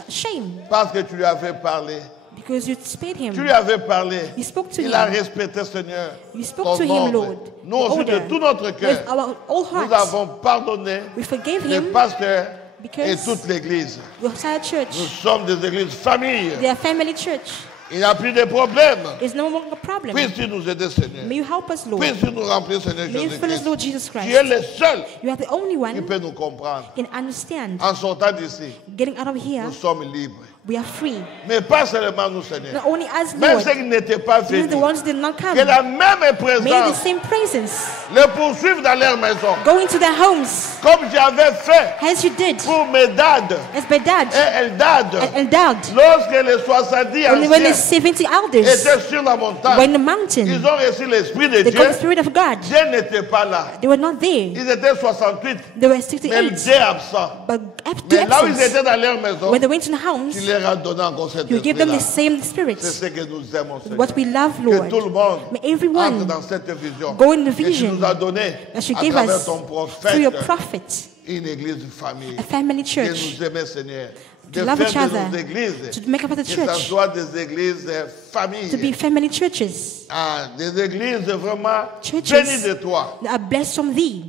shame parce que tu lui avais parlé. because you spared Tu him. lui avais parlé. You spoke to Il a him. respecté, Seigneur, You spoke ton to him, ordre. Lord. Nous aussi, de Order. tout notre cœur, With our whole nous hearts. avons pardonné We forgave les him pasteurs et because toute l'église. the entire church, Nous sommes des églises familles. they are family church. Il n'y a plus de problème. There's no longer a problem. Puisses-tu nous aider, Seigneur. May you help us, Lord. Puisses-tu nous remplir, Seigneur May you fill us, Jésus-Christ. Lord Jesus Tu es Christ. le seul You are the only qui one peut nous comprendre. who can understand. En sortant d'ici, Getting out of here, nous sommes libres. we are free. Mais pas seulement nous, Seigneur. Not only us, Même Lord, ceux qui n'étaient pas even venus, the ones that did not come. que la même May the présence same presence les poursuive dans leur maison. go into their homes Comme j'avais fait as you did, pour Medad as Bedad et Eldad. and Eldad. Lorsque les 70 When the anciens 70 elders étaient sur la were montagne, in the mountain, ils ont reçu l'Esprit de they Dieu. got the Spirit of God. Dieu n'était pas là. They were not there. Ils étaient 68, They were mais 68. Dieu est absent. But Mais là où ils absence, étaient dans leur maison, when they went in the homes, tu leur as donné encore cet you give them the esprit-là. same Spirit. C'est ce que nous aimons, Seigneur. What we love, Que tout le Lord. monde May entre everyone dans cette vision go in the que tu vision nous as donné that you à gave travers us ton through your prophète. prophet. une église de famille. A family De church. nous aimer, Seigneur. De To love each faire de other. nos églises. To make up a Que ce church. soit des églises familles. To be family churches. Ah, des églises vraiment Churches bénies de toi. that are blessed from thee.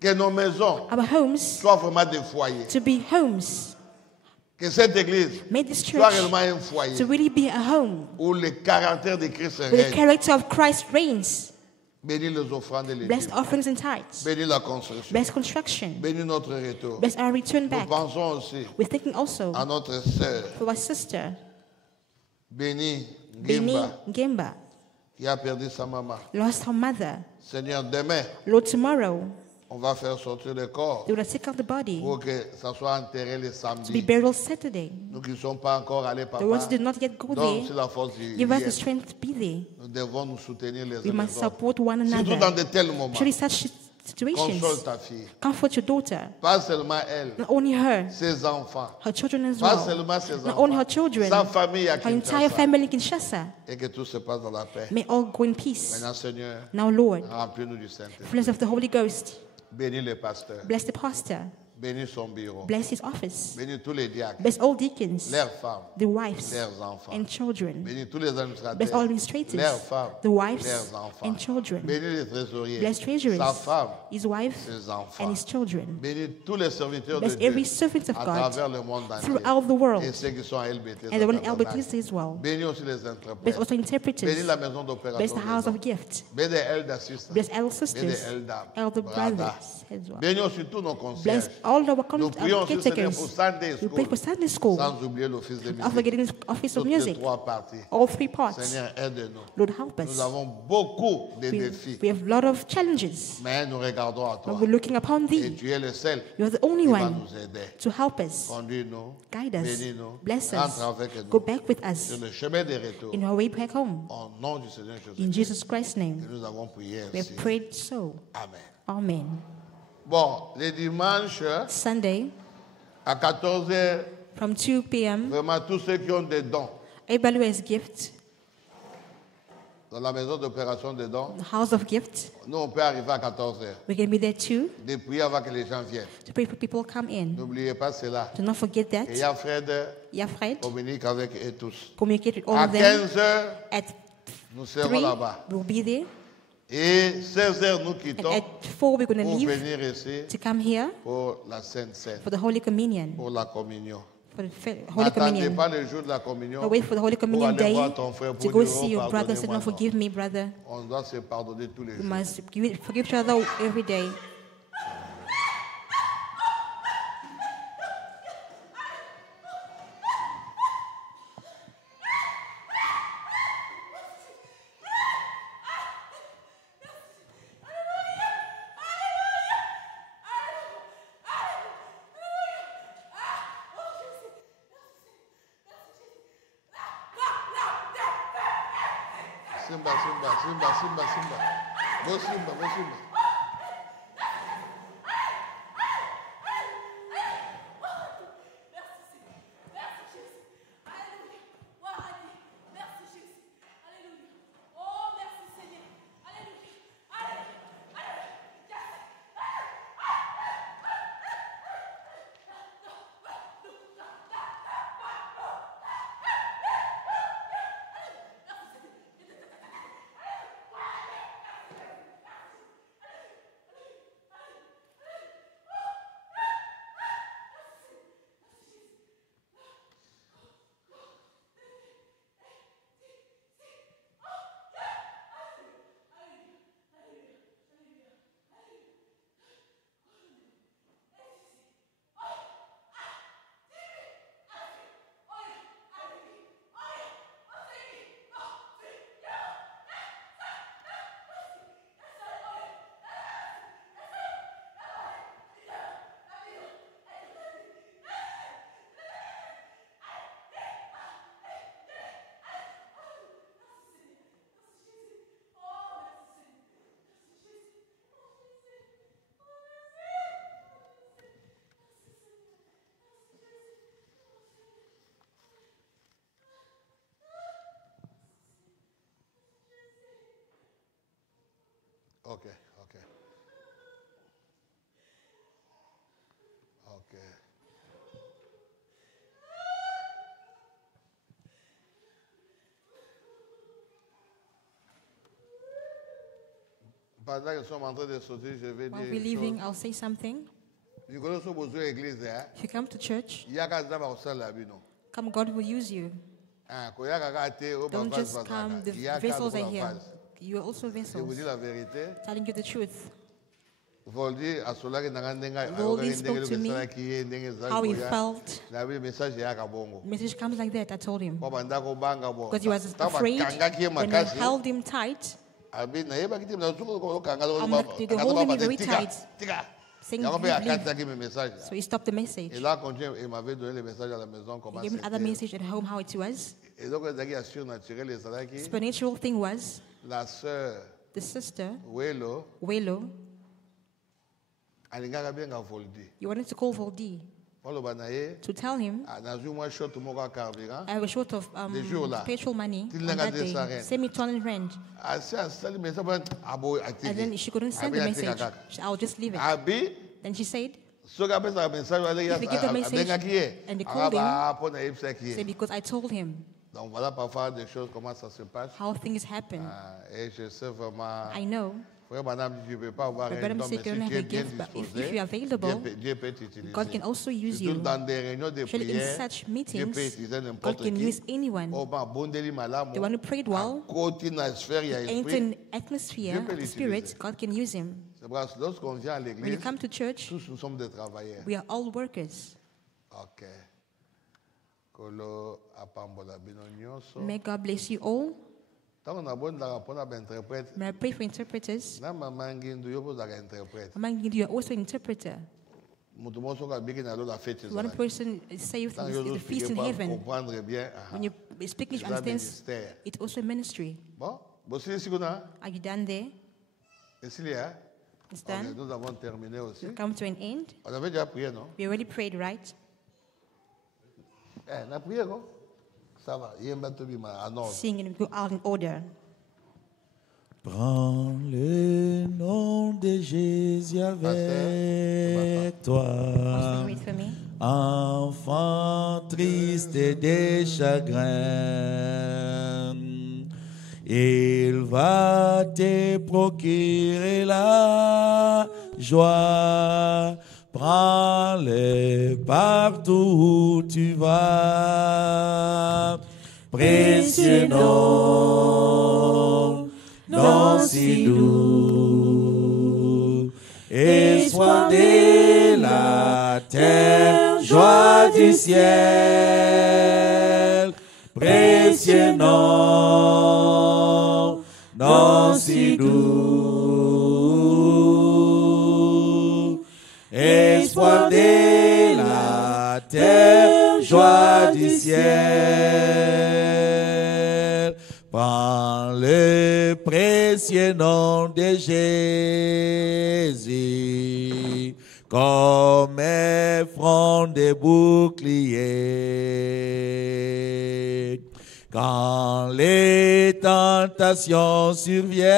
Que nos maisons Our homes soient vraiment des foyers. to be homes. Que cette église Make this soit church réellement un foyer to really be a home où le caractère de Christ where the règne. character of Christ reigns. Bénis les offrandes et les Bless dîmes. offerings and tithes. Bénis la construction. Bless construction. Bénis notre retour. Bless our return Nous back. pensons aussi We're thinking also à notre sœur, for our sister, Béni Beni Gimba, Gemba, qui a perdu sa maman. lost her mother. Seigneur, demain, Lord, tomorrow on va faire sortir le corps they will take out the body pour que ça soit enterré le to be samedi. buried Saturday. Nous qui ne sommes pas encore allés, The ones who papa, did not yet go donne there, la force d'y give us the être. strength to be there. Nous devons nous soutenir les uns We les must autres. support one Surtout dans another. de tels moments. Actually, such Console situations, ta fille. comfort your daughter, Pas seulement elle, not only her, ses enfants. her children as Pas well, seulement ses not only her enfants. children, Sa famille à her entire Kinshasa. family in Kinshasa. Et que tout se passe dans la paix. May all go in peace. Maintenant, Seigneur, Now, Lord, remplis-nous du Saint-Esprit. fullness of the Holy Ghost, Bénis le pasteur. bless the pastor, Bénis son bureau. bless his office, Bénis tous les diacres, bless all deacons, leurs femmes, the wives leurs enfants. and children, Bénis tous les bless all administrateurs, administrators, leurs femmes, the wives leurs enfants. and children, Bénis les trésoriers, bless treasuries, sa femme, his wife ses enfants. and his children, Bénis tous les serviteurs de bless Dieu every servant of à God travers le monde entier. throughout the world, Et ceux qui sont à LBT. and the one in Tabernacle. Albert as well. Bénis aussi les Bless interprètes. also Bénis interpreters, la maison d'opération. bless the house des of hommes. gift, Bénis Elder Sisters. bless elder Bénis sisters, Elder elder Brother. brothers as well. Bénis aussi tous nos Bless concierges. all our Nous prions aussi, Seigneur, pour caretakers. Sunday We pray School. for Sunday school, Sans oublier l'office de not musique. forgetting the office of Toutes les music, trois parties. all three parts. Seigneur, aide-nous. Lord, help Nous us. avons beaucoup de défis, We have a lot of challenges, mais nous regardons à toi. but we're looking upon Et thee. tu es le seul You're the only qui va one nous aider. to help us, Conduis-nous, guide us, bénis-nous, bless us, entre avec nous go back with sur us le chemin des retours. in our way back home. Au nom du Seigneur In Jésus. Jesus Christ's name, Nous avons prié we ainsi. have prayed so. Amen. Amen. Bon, les dimanches Sunday, à 14h, from 2 p.m., vraiment tous ceux qui ont des dons everybody who has gift, dans la maison d'opération des dons, the house of gift, nous on peut arriver à 14h. we can be there too De prier avant que les gens viennent. to pray for people come in. N'oubliez pas cela. Do not forget Et il y that. a Fred Yafred, communique avec eux tous. communicate with all À of them. 15h, At nous serons 3, là-bas. we'll be there. Et 16h, nous And quittons at 4, we're going to pour leave venir ici to come here pour la Sainte Seine, for the Holy Communion. pour la communion. For the Holy N'attendez Communion. pas le jour de la communion. Wait for the Holy pour Communion aller day voir ton frère to pour go dire, see oh, your brother. Say, pardonnez-moi, no, non. forgive me, brother. On doit se pardonner tous les We jours. must forgive each other every day. Simba, Simba, Simba, Simba, Simba. Go Simba, go Simba. Ok, ok. Pendant que nous sommes en train de sortir, je vais While dire we're une leaving, chose. I'll say something. Nous connaissons beaucoup l'église. If you come to church, Il y a qu'à dire au salle là, non. come, God will use you. Quand il y a qu'à dire au Don't face, just come, the il y a qu'à vessels are dire here. You are also Je vous vessels. dis la vérité. Telling you the truth. Vous dire à cela que Lord, he spoke to me how he felt. le message est à Kabongo. The message comes like that, I told him. Because Because he was afraid. When I held him tight, I'm like, they holding me very tight. Saying, leave. So he stopped the message. Et là, quand il m'avait donné le message à la maison, He comment gave me another c'était. message at home, how it was. Et donc, il y a surnaturel, les salaki. Supernatural thing was, La sœur, the sister, Welo, Welo, alingaka bien nga voldi. you wanted to call Voldy Polo banaye, to tell him, nazu moi short moko carburant. I was short of Les jours là. petrol money Till on nanga that de sa day. reine. Send me 200 rand. Asi asali message ban abo atiki. And then she couldn't send the message. I'll just leave it. Abi, Then she said, soka pesa message wale ya If you give the message abenga kiye. and they called him, Aba pona ipsa say, kiye. because I told him Donc voilà parfois des choses comment ça se passe. how things happen. Et je sais vraiment. I know. Frère madame, tu ne peux pas avoir But un Madame don, said mais you don't si tu have es a bien gift, but if disposé, you're available, Dieu peut t'utiliser. God can also use Surtout you. dans des réunions de Actually, in prière, such Dieu meetings, peut utiliser God n'importe can qui. use anyone. Oh, bah, bon délit malamu. The one who prayed well, Côté dans la sphère, il y a ain't esprit. an atmosphere, Dieu peut the spirit, l'utiliser. God can use him. C'est vrai, lorsqu'on vient à When you l'église, come to church, tous nous sommes des travailleurs. we are all workers. Ok. Kolo apambola bino nyonso. May God bless you all. Tant qu'on a bon la rapport à interprète, May I pray for interpreters? na maman ngindu yo poza interprète. Among you, you are also an interpreter. Mutu moso ka biki na lo la fête. One person is saved Tant in yo the feast in pas heaven. comprendre bien. When you speak English, C'est un understands, ministère. it's also a ministry. Bon, voici ici qu'on a. Are you done there? Ici, hein? It's Ok, done. nous avons terminé aussi. We've come to an end. On avait déjà prié, non? We already prayed, right? On a prié, non? Ça va. Il y a un bateau bima en ordre. Sing and go out in order. Prends le nom de Jésus avec toi, Also read for me. enfant triste et de chagrin. Il va te procurer la joie. Prends-le partout où tu vas. Précieux nom, nom si doux, espoir de la terre, joie du ciel. Précieux nom, nom si doux, espoir de la terre, joie du ciel. Prends le précieux nom de Jésus comme un front de bouclier. Quand les tentations surviennent,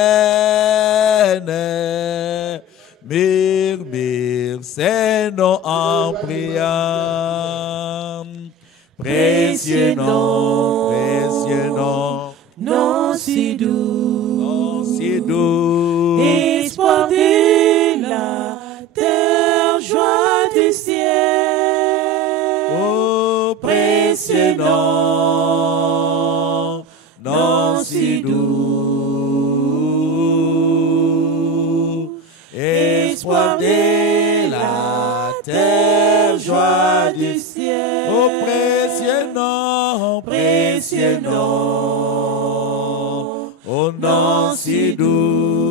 murmure ces noms en priant. Précieux nom, précieux nom, Non si doux, nom si doux. espoir de la terre, joie du ciel. Oh, précieux nom, nom si doux. Espoir de la terre, joie du ciel. Oh, précieux nom, précieux nom. Oh, nom si doux.